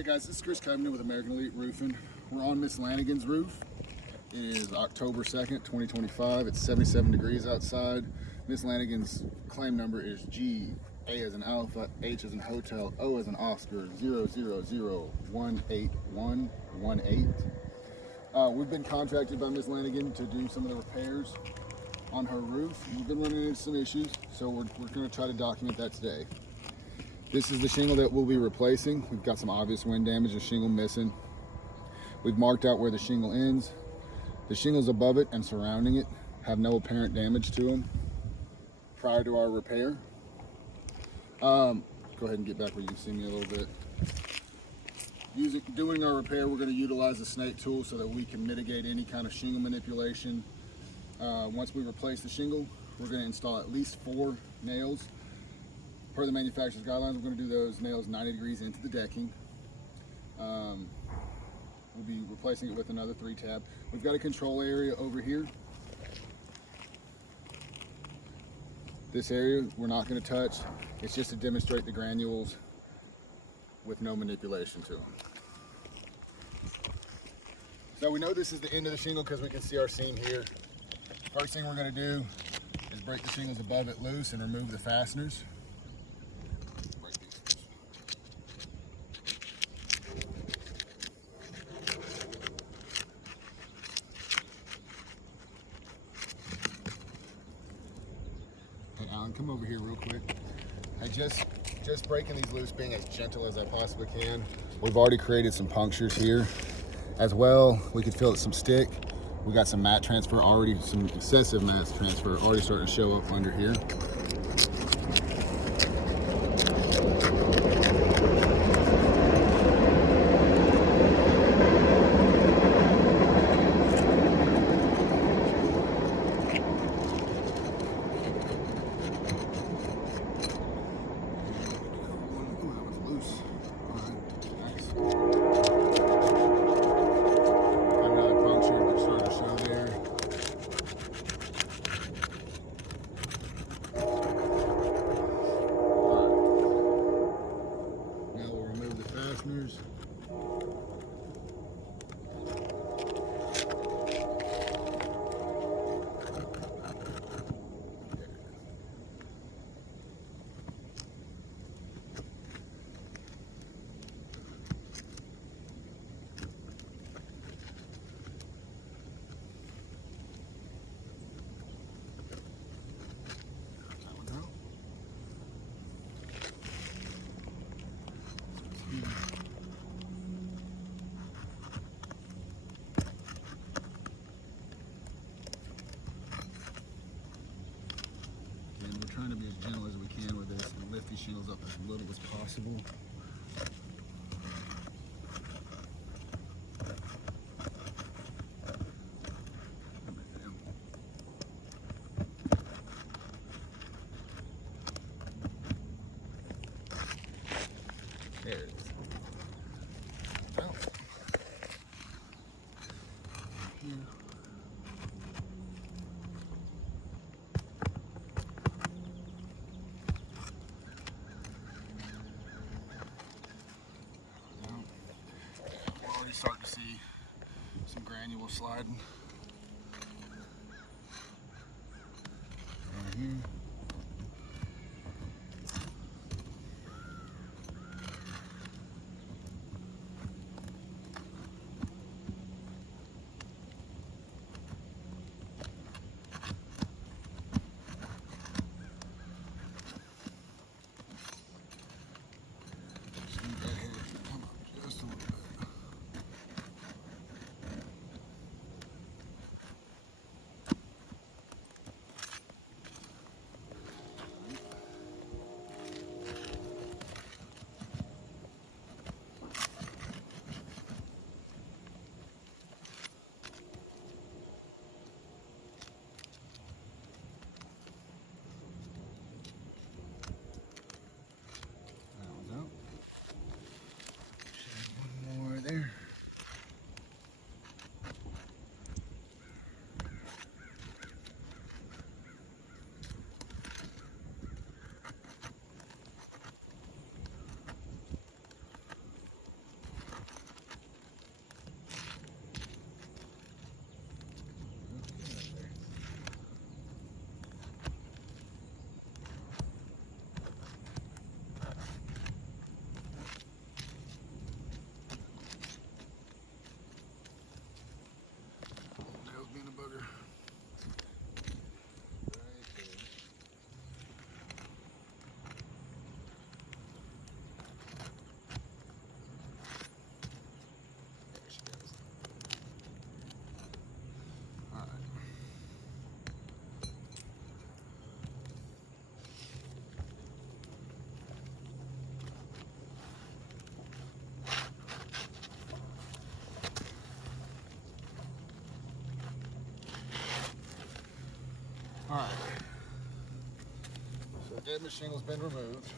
Alright guys, this is Chris coming with American Elite Roofing. We're on Miss Lanigan's roof. It is October 2nd, 2025. It's 77 degrees outside. Miss Lanigan's claim number is G, A as in Alpha, H as in Hotel, O as in Oscar, 000181118. We've been contracted by Miss Lanigan to do some of the repairs on her roof. We've been running into some issues, so we're going to try to document that today. This is the shingle that we'll be replacing. We've got some obvious wind damage, a shingle missing. We've marked out where the shingle ends. The shingles above it and surrounding it have no apparent damage to them prior to our repair. Go ahead and get back where you can see me a little bit. Doing our repair, we're going to utilize the snake tool so that we can mitigate any kind of shingle manipulation. Once we replace the shingle, we're going to install at least 4 nails. Per the manufacturer's guidelines, we're going to do those nails 90 degrees into the decking. We'll be replacing it with another 3-tab. We've got a control area over here. This area we're not going to touch. It's just to demonstrate the granules with no manipulation to them. So we know this is the end of the shingle because we can see our seam here. First thing we're going to do is break the shingles above it loose and remove the fasteners. Hey Alan, come over here real quick. I just breaking these loose, being as gentle as I possibly can. We've already created some punctures here as well. We could feel some stick. We got some mat transfer already, some excessive mat transfer already starting to show up under here. Trying to be as gentle as we can with this and lift these shingles up as little as possible. There it is. Oh. Yeah. Starting to see some granules sliding. Right here. damaged shingle's been removed.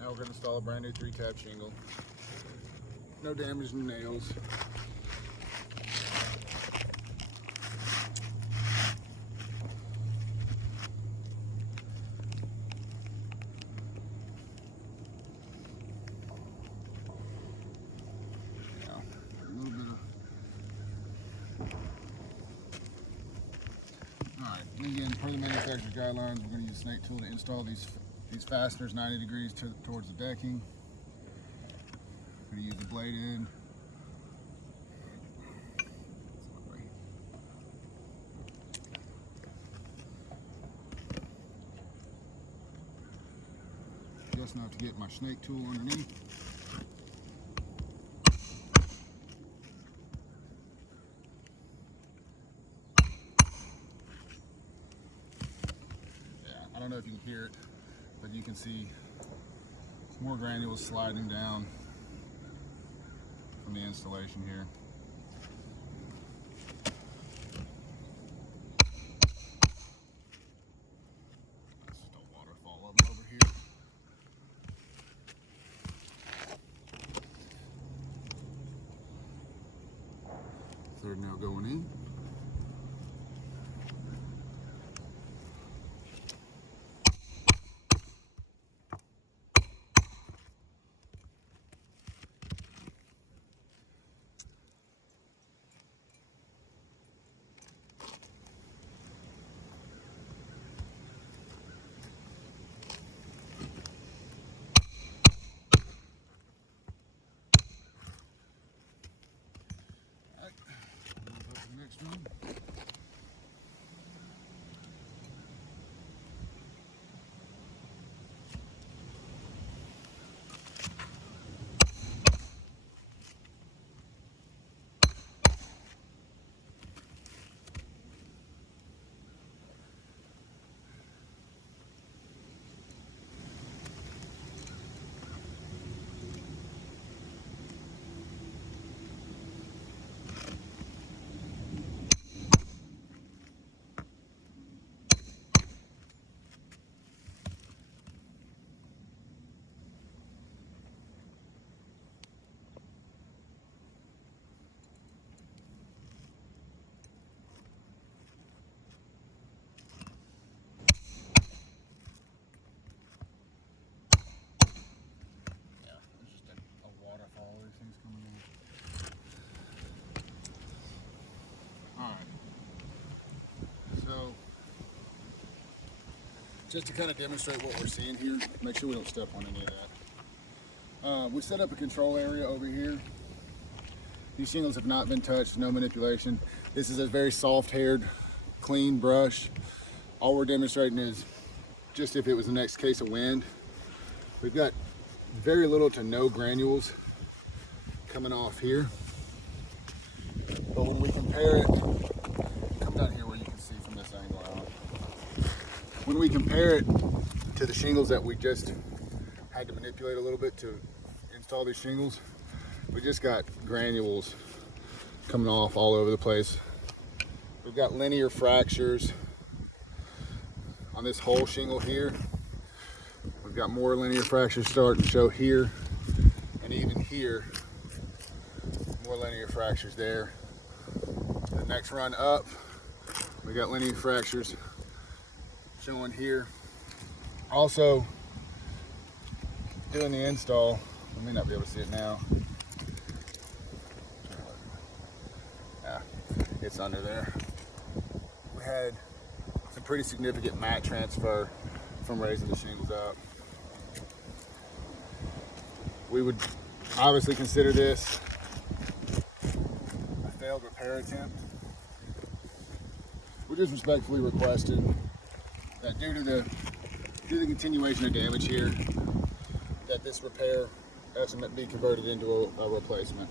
Now we're going to install a brand new 3-tab shingle. No damage in the nails. Alright, and again, per the manufacturer's guidelines, we're going to use a snake tool to install these fasteners 90 degrees towards the decking. We're going to use the blade end. Just enough to get my snake tool underneath. I don't know if you can hear it, but you can see more granules sliding down from the installation here. That's just a waterfall of them over here. Third nail going in. Next one. Just to kind of demonstrate what we're seeing here, make sure we don't step on any of that. We set up a control area over here. These shingles have not been touched, no manipulation. This is a very soft-haired, clean brush. All we're demonstrating is just if it was the next case of wind. We've got very little to no granules coming off here. But when we compare it, come down here where you can see from this angle out. When we compare it to the shingles that we just had to manipulate a little bit to install these shingles, we just got granules coming off all over the place. We've got linear fractures on this whole shingle here. We've got more linear fractures starting to show here, and even here, more linear fractures there. The next run up, we got linear fractures showing here. Also, doing the install, I may not be able to see it now. Yeah, it's under there. We had some pretty significant mat transfer from raising the shingles up. We would obviously consider this a failed repair attempt. We're just respectfully requesting that due to the continuation of damage here, that this repair estimate be converted into a replacement.